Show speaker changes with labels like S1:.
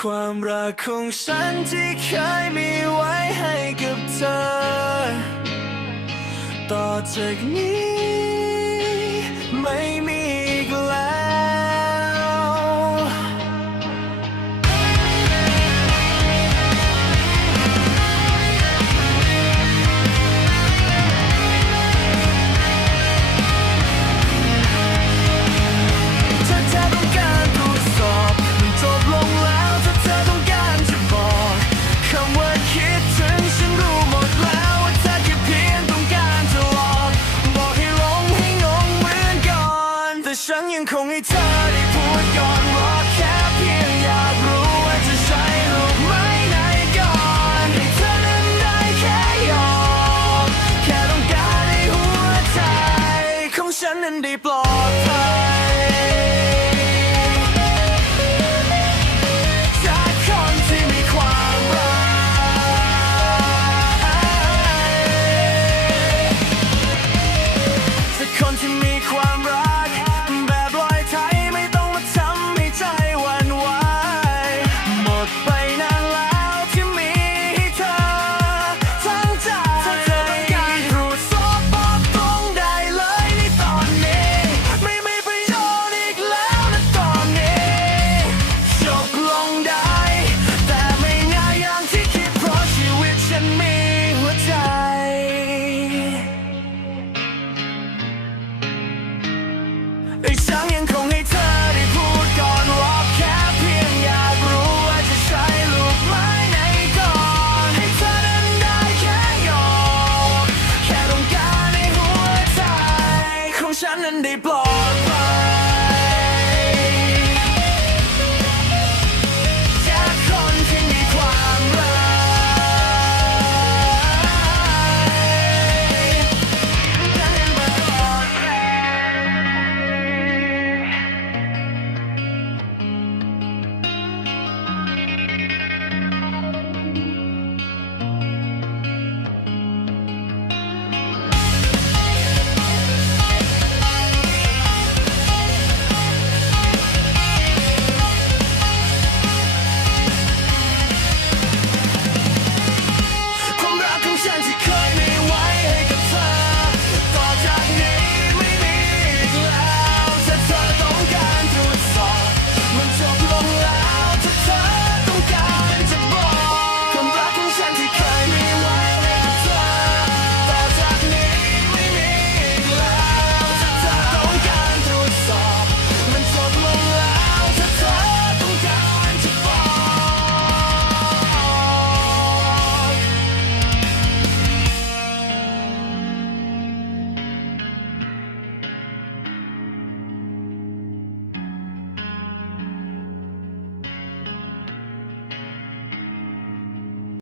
S1: ความรักของฉันที่เคยมีไว้ให้กับเธอ ต่อจากนี้ไม่มี They shot